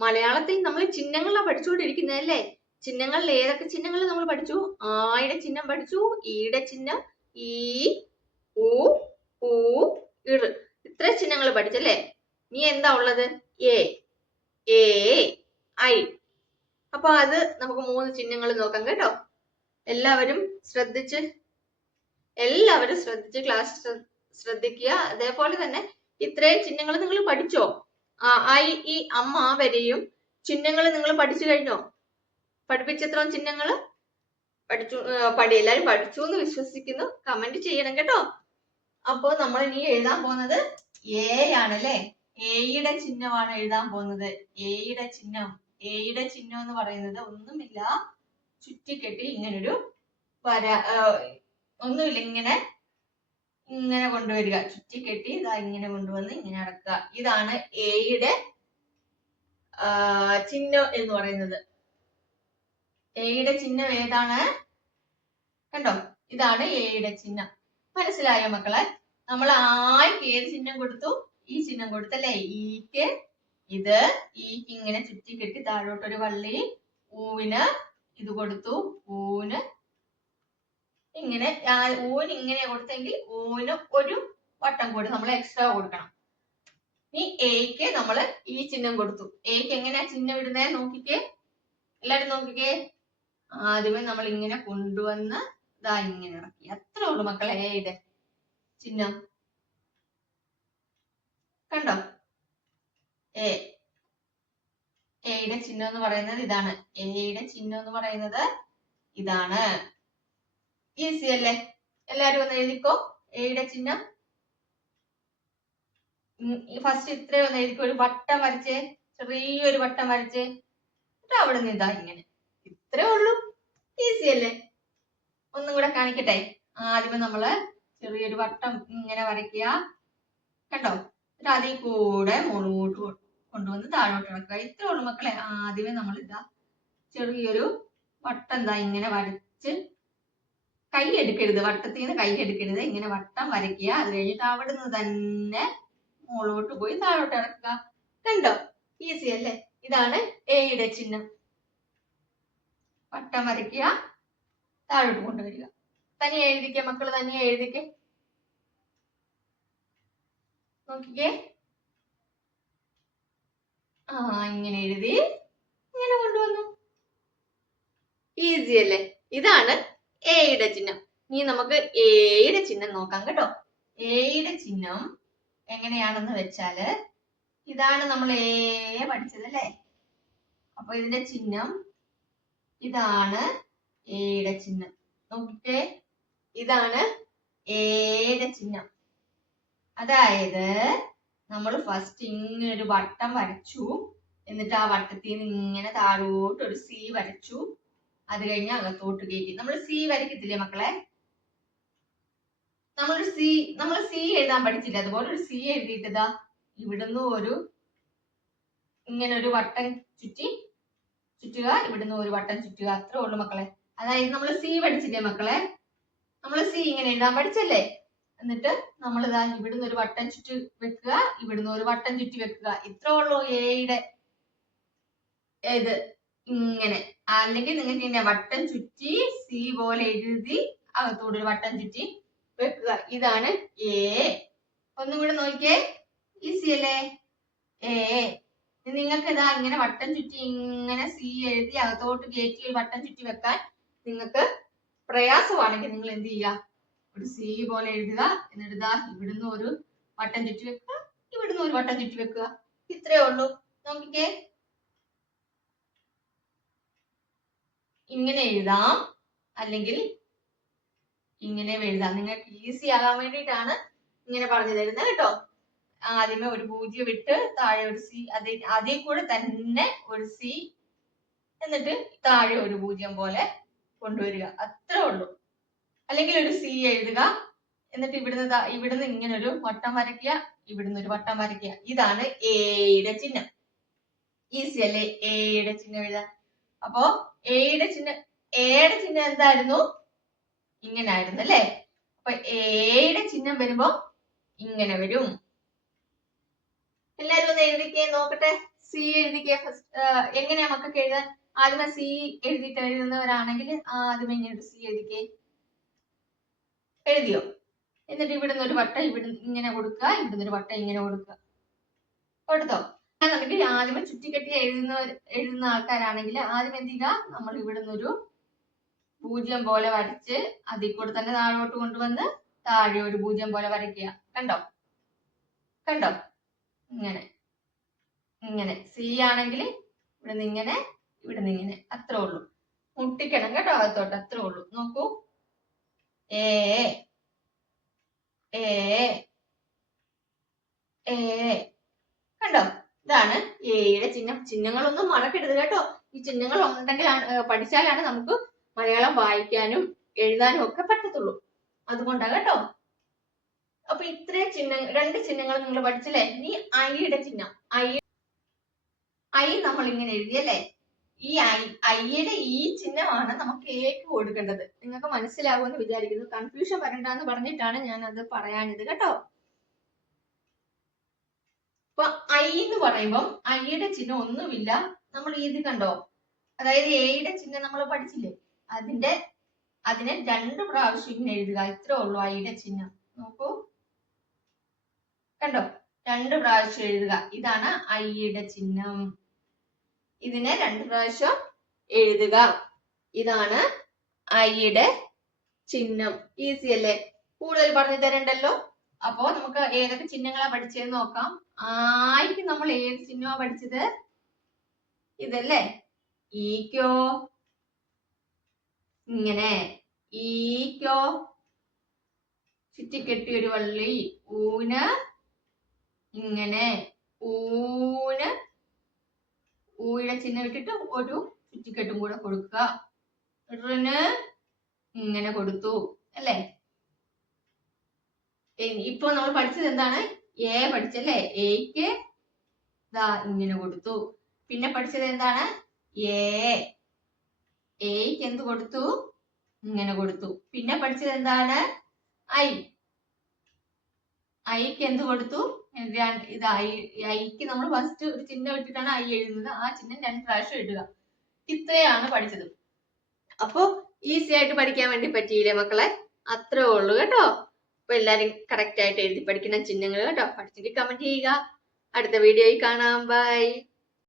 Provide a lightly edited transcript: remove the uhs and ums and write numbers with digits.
മലയാളത്തിൽ നമ്മൾ ചിഹ്നങ്ങളാണ് പഠിച്ചുകൊണ്ടിരിക്കുന്നത് അല്ലേ? ചിഹ്നങ്ങളിൽ ഏതൊക്കെ ചിഹ്നങ്ങൾ നമ്മൾ പഠിച്ചു? ആയുടെ ചിഹ്നം പഠിച്ചു, ഈയുടെ ചിഹ്നം, ഈ, ഉ, ഊ, ഇർ. ഇത്ര ചിഹ്നങ്ങൾ പഠിച്ചല്ലേ? ഇനി എന്താ ഉള്ളത്? A, A, I. അപ്പൊ അത് നമുക്ക് 3 ചിഹ്നങ്ങൾ നോക്കാം കേട്ടോ. എല്ലാവരും ശ്രദ്ധിച്ച് ക്ലാസ് ശ്രദ്ധിക്കുക. അതേപോലെ തന്നെ ഇത്രയും ചിഹ്നങ്ങൾ നിങ്ങൾ പഠിച്ചോ? ഐ, ഈ, അമ്മ വരെയും ചിഹ്നങ്ങൾ നിങ്ങൾ പഠിച്ചു കഴിഞ്ഞോ? പഠിപ്പിച്ചത്രയും ചിഹ്നങ്ങൾ പഠിച്ചു. എല്ലാവരും പഠിച്ചു എന്ന് വിശ്വസിക്കുന്നു. കമന്റ് ചെയ്യണം കേട്ടോ. അപ്പോ നമ്മൾ ഇനി എഴുതാൻ പോകുന്നത് എ ആണല്ലേ? എയുടെ ചിഹ്നമാണ് എഴുതാൻ പോകുന്നത്. എയുടെ ചിഹ്നം എന്ന് പറയുന്നത് ഒന്നുമില്ല, ചുറ്റിക്കെട്ടി ഇങ്ങനൊരു വര, ഒന്നുമില്ല, ഇങ്ങനെ കൊണ്ടുവരിക. ചുറ്റിക്കെട്ടി ഇതാ ഇങ്ങനെ കൊണ്ടുവന്ന് ഇങ്ങനെ അടക്കുക. ഇതാണ് എയുടെ ചിഹ്നം എന്ന് പറയുന്നത്. എയുടെ ചിഹ്നം ഏതാണ്? കണ്ടോ? ഇതാണ് എയുടെ ചിഹ്നം. മനസ്സിലായോ മക്കളെ? നമ്മൾ ആയ്ക്ക് ഏത് ചിഹ്നം കൊടുത്തു? ഈ ചിഹ്നം കൊടുത്തല്ലേ? ഈക്ക് ഇത്, ഈക്ക് ഇങ്ങനെ ചുറ്റിക്കെട്ടി താഴോട്ടൊരു വള്ളി, ഊവിന് ഇത് കൊടുത്തു, ഊന് ഇങ്ങനെ, ഊന് ഇങ്ങനെ കൊടുത്തെങ്കിൽ ഊന് ഒരു വട്ടം കൂടി നമ്മൾ എക്സ്ട്രാ കൊടുക്കണം. ഈ എക്ക് നമ്മൾ ഈ ചിഹ്നം കൊടുത്തു. എക്ക് എങ്ങനെയാ ചിഹ്നം ഇടുന്നേ നോക്കിക്കേ, എല്ലാരും നോക്കിക്കേ. ആദ്യമേ നമ്മൾ ഇങ്ങനെ കൊണ്ടുവന്ന് ഇതാ ഇങ്ങനെ ഇറക്കി. അത്രേ ഉള്ളൂ മക്കളെ എയുടെ ചിഹ്നം. കണ്ടോ? എയുടെ ചിഹ്നം എന്ന് പറയുന്നത് ഇതാണ്. എയുടെ ചിഹ്നം എന്ന് പറയുന്നത് ഇതാണ്. ഈസി അല്ലേ? എല്ലാരും ഒന്ന് എഴുതിക്കോ എയുടെ ചിഹ്നം. ഫസ്റ്റ് ഇത്രയും ഒന്ന് എഴുതിക്കോ. ഒരു വട്ടം വരച്ചേ, ചെറിയൊരു വട്ടം വരച്ചേ. എന്നിട്ട് അവിടെ നിന്ന് ഇതാ ഇങ്ങനെ. ഇത്രേ ഉള്ളൂ. ഈസി അല്ലേ? ഒന്നും കൂടെ കാണിക്കട്ടെ. ആദ്യമേ നമ്മള് ചെറിയൊരു വട്ടം ഇങ്ങനെ വരയ്ക്കുക. കണ്ടോ? എന്നിട്ട് അതിൽ കൂടെ മുകളോട്ട് കൊണ്ടുവന്ന് താഴോട്ട് ഇറക്കുക. ഇത്രേ ഉള്ളൂ മക്കളെ. ആദ്യമേ നമ്മൾ ഇതാ ചെറിയൊരു വട്ടം ഇതാ ഇങ്ങനെ വരച്ച്, കൈ എടുക്കരുത്, വട്ടത്തിൽ നിന്ന് കൈ എടുക്കരുത്, ഇങ്ങനെ വട്ടം വരയ്ക്കുക. അത് കഴിഞ്ഞിട്ട് അവിടെ നിന്ന് തന്നെ മുകളോട്ട് പോയി താഴോട്ട് ഇറക്കുക. കണ്ടോ? ഈസി അല്ലേ? ഇതാണ് എയുടെ ചിഹ്നം. വട്ടം വരയ്ക്കുക, താഴോട്ട് കൊണ്ടുവരിക. തനിയെ എഴുതിക്ക മക്കള്, തനിയെ എഴുതിക്കേ. നോക്കിക്കേ. ഇങ്ങനെ എഴുതി ഇങ്ങനെ കൊണ്ടുവന്നു. ഈസി അല്ലേ? ഇതാണ് എയുടെ ചിഹ്നം. ഇനി നമുക്ക് എയുടെ ചിഹ്നം നോക്കാം കേട്ടോ. എയുടെ ചിഹ്നം എങ്ങനെയാണെന്ന് വെച്ചാല് ഇതാണ് നമ്മൾ എ പഠിച്ചത് അല്ലേ? അപ്പൊ ഇതിന്റെ ചിഹ്നം ഇതാണ്. എയുടെ ചിഹ്നം നോക്കിക്കേ. ഇതാണ് എയുടെ ചിഹ്നം. അതായത് നമ്മൾ ഫസ്റ്റ് ഇങ്ങനെ ഒരു വട്ടം വരച്ചു, എന്നിട്ട് ആ വട്ടത്തിൽ നിന്ന് ഇങ്ങനെ താഴോട്ട് ഒരു സി വരച്ചു. അത് കഴിഞ്ഞ് അകത്തോട്ട് കയറ്റി. നമ്മൾ സി വരയ്ക്കത്തില്ലേ മക്കളെ? നമ്മൾ സി എഴുതാൻ പഠിച്ചില്ല. അതുപോലെ ഒരു സി എഴുതിയിട്ടതാ ഇവിടുന്ന് ഇങ്ങനെ ഒരു വട്ടം ചുറ്റുക, ഇവിടുന്ന് ഒരു വട്ടം ചുറ്റുക. അത്രേ ഉള്ളൂ മക്കളെ. അതായത് നമ്മൾ സി പഠിച്ചില്ലേ മക്കളെ? നമ്മൾ സി ഇങ്ങനെ എഴുതാൻ പഠിച്ചല്ലേ? എന്നിട്ട് നമ്മൾ ഇതാ ഇവിടുന്ന് ഒരു വട്ടം ചുറ്റി വെക്കുക, ഇവിടുന്ന് ഒരു വട്ടം ചുറ്റി വെക്കുക. ഇത്രേ ഉള്ളൂ എയുടെ ഇത്. ഇങ്ങനെ, അല്ലെങ്കിൽ നിങ്ങൾക്ക് ഇങ്ങനെ വട്ടം ചുറ്റി സി പോലെ എഴുതി അകത്തോട് ഒരു വട്ടം ചുറ്റി വെക്കുക. ഇതാണ് എ. ഒന്നും കൂടെ നോക്കിയേ. ഈസി അല്ലേ? എ. നിങ്ങൾക്ക് ഇതാ ഇങ്ങനെ വട്ടം ചുറ്റി ഇങ്ങനെ സി എഴുതി അകത്തോട്ട് കയറ്റി ഒരു വട്ടം ചുറ്റി വെക്കാൻ നിങ്ങൾക്ക് പ്രയാസമാണെങ്കിൽ നിങ്ങൾ എന്ത് ചെയ്യുക? ഒരു സി പോലെ എഴുതുക. എന്നിട്ട് ഇതാ ഇവിടുന്ന് ഒരു വട്ടം ചുറ്റി വെക്കുക, ഇവിടുന്ന് ഒരു വട്ടം ചുറ്റി വെക്കുക. ഇത്രേ ഉള്ളൂ. നോക്കിക്കേ. ഇങ്ങനെ എഴുതാം, അല്ലെങ്കിൽ ഇങ്ങനെ എഴുതാം. നിങ്ങൾക്ക് ഈസി ആകാൻ വേണ്ടിയിട്ടാണ് ഇങ്ങനെ പറഞ്ഞു തരുന്നത് കേട്ടോ. ആദ്യമേ ഒരു 0 ഇട്ട് താഴെ ഒരു സി, അതിൽ കൂടെ തന്നെ ഒരു സി, എന്നിട്ട് താഴെ ഒരു 0 പോലെ കൊണ്ടുവരിക. അത്രേ ഉള്ളൂ. അല്ലെങ്കിൽ ഒരു സി എഴുതുക, എന്നിട്ട് ഇവിടുന്ന് ഇങ്ങനെ ഒരു വട്ടം വരയ്ക്കുക, ഇവിടുന്ന് ഒരു വട്ടം വരയ്ക്കുക. ഇതാണ് എയുടെ ചിഹ്നം. ഈസി അല്ലേ എയുടെ ചിഹ്നം എഴുതാൻ? അപ്പോ എയുടെ ചിഹ്നം എന്തായിരുന്നു? ഇങ്ങനെ ആയിരുന്നു അല്ലേ? അപ്പൊ എയുടെ ചിഹ്നം വരുമ്പോ ഇങ്ങനെ വരും. എല്ലാരും ഒന്ന് എഴുതിക്കേ നോക്കട്ടെ. സി എഴുതിക്കേ ഫസ്റ്റ്. എങ്ങനെയാ മക്കൾക്ക് എഴുതാൻ? ആദ്യമേ സി എഴുതിയിട്ട് എഴുതുന്നവരാണെങ്കിൽ ആദ്യമേ ഇങ്ങനെ സി എഴുതിക്കേ. എഴുതിയോ? എന്നിട്ട് ഇവിടുന്ന് ഒരു വട്ടം ഇവിടുന്ന് ഇങ്ങനെ കൊടുക്കുക, ഇവിടുന്ന് ഒരു വട്ടം ഇങ്ങനെ കൊടുക്കുക. കൊടുത്തോ? എന്നുണ്ടെങ്കിൽ ആദ്യമേ ചുറ്റിക്കെട്ടി എഴുതുന്ന ആൾക്കാരാണെങ്കിൽ ആദ്യം എന്ത് ചെയ്യുക, നമ്മൾ ഇവിടുന്ന് ഒരു 0 പോലെ വരച്ച് അതിൽ കൂടെ തന്നെ താഴോട്ട് കൊണ്ടുവന്ന് താഴെ ഒരു 0 പോലെ വരയ്ക്കുക. കണ്ടോ? കണ്ടോ? ഇങ്ങനെ ഇങ്ങനെ. സി ആണെങ്കിൽ ഇവിടുന്ന് ഇങ്ങനെ, ഇവിടുന്ന് ഇങ്ങനെ. അത്രേ ഉള്ളൂ. മുട്ടിക്കണം കേട്ടോ അകത്തോട്ട്. അത്രേ ഉള്ളൂ. നോക്കൂ. എ എ എ കണ്ടോ? ഇതാണ് എയുടെ ചിഹ്നം. ചിഹ്നങ്ങളൊന്നും മറക്കരുത് കേട്ടോ. ഈ ചിഹ്നങ്ങൾ ഉണ്ടെങ്കിൽ പഠിച്ചാലാണ് നമുക്ക് മലയാളം വായിക്കാനും എഴുതാനും ഒക്കെ പറ്റത്തുള്ളൂ. അതുകൊണ്ടാണ് കേട്ടോ. അപ്പൊ ഇത്രയും രണ്ട് ചിഹ്നങ്ങൾ നിങ്ങൾ പഠിച്ചല്ലേ? ഇനി ഐയുടെ ചിഹ്നം. ഐ നമ്മൾ ഇങ്ങനെ എഴുതിയല്ലേ? ഈ ഐയുടെ ഈ ചിഹ്നമാണ് നമുക്ക് എക്ക് കൊടുക്കേണ്ടത്. നിങ്ങൾക്ക് മനസ്സിലാവുമെന്ന് വിചാരിക്കുന്നു. കൺഫ്യൂഷൻ വരണ്ടെന്ന് പറഞ്ഞിട്ടാണ് ഞാൻ അത് പറയാനിത് കേട്ടോ. അപ്പൊ ഐ എന്ന് പറയുമ്പം ഐയുടെ ചിഹ്നം ഒന്നുമില്ല. നമ്മൾ ഇത് കണ്ടോ? അതായത് എയുടെ ചിഹ്നം നമ്മൾ പഠിച്ചില്ലേ? അതിനെ 2 പ്രാവശ്യം ഇങ്ങനെ എഴുതുക. ഇത്രേ ഉള്ളൂ ഐയുടെ ചിഹ്നം. നോക്കൂ. കണ്ടോ? 2 പ്രാവശ്യം എഴുതുക. ഇതാണ് ഐയുടെ ചിഹ്നം. ഇതിനെ 2 പ്രാവശ്യം എഴുതുക. ഇതാണ് ഐയുടെ ചിഹ്നം. ഈസി അല്ലേ? കൂടുതൽ പറഞ്ഞു തരണ്ടല്ലോ. അപ്പോ നമുക്ക് ഏതൊക്കെ ചിഹ്നങ്ങളാ പഠിച്ചതെന്ന് നോക്കാം. ആയിക്ക് നമ്മൾ ഏത് ചിഹ്നമാ പഠിച്ചത്? ഇതല്ലേ? ഈക്കോ ഇങ്ങനെ. ഈക്കോ ചുറ്റിക്കെട്ടി ഒരു വള്ളി. ഊന് ഇങ്ങനെ. ഊന് ഊയുടെ ചിഹ്നം ഇട്ടിട്ട് ഒരു ചുറ്റിക്കെട്ടും കൂടെ കൊടുക്കുക. ഋന് ഇങ്ങനെ കൊടുത്തു അല്ലേ? ഇപ്പൊ നമ്മൾ പഠിച്ചത് എന്താണ്? എ പഠിച്ചല്ലേ? എക്ക് ദാ ഇങ്ങനെ കൊടുത്തു. പിന്നെ പഠിച്ചത് എന്താണ്? എക്ക് എന്ത് കൊടുത്തു? ഇങ്ങനെ കൊടുത്തു. പിന്നെ പഠിച്ചത് എന്താണ്? ഐക്ക് എന്ത് കൊടുത്തു? ഇത് ഐക്ക് നമ്മൾ ഫസ്റ്റ് ഒരു ചിഹ്നം ഇട്ടിട്ടാണ് ഐ എഴുതുന്നത്. ആ ചിഹ്നം 2 പ്രാവശ്യം ഇടുക. ഇത്രയാണ് പഠിച്ചത്. അപ്പൊ ഈസി ആയിട്ട് പഠിക്കാൻ വേണ്ടി പറ്റിയില്ലേ മക്കളെ? അത്രേ ഉള്ളൂ കേട്ടോ. അപ്പൊ എല്ലാരും കറക്റ്റ് ആയിട്ട് എഴുതി പഠിക്കണം ചിഹ്നങ്ങൾ കേട്ടോ. പഠിച്ചെങ്കിൽ കമന്റ് ചെയ്യുക. അടുത്ത വീഡിയോയിൽ കാണാം. ബൈ.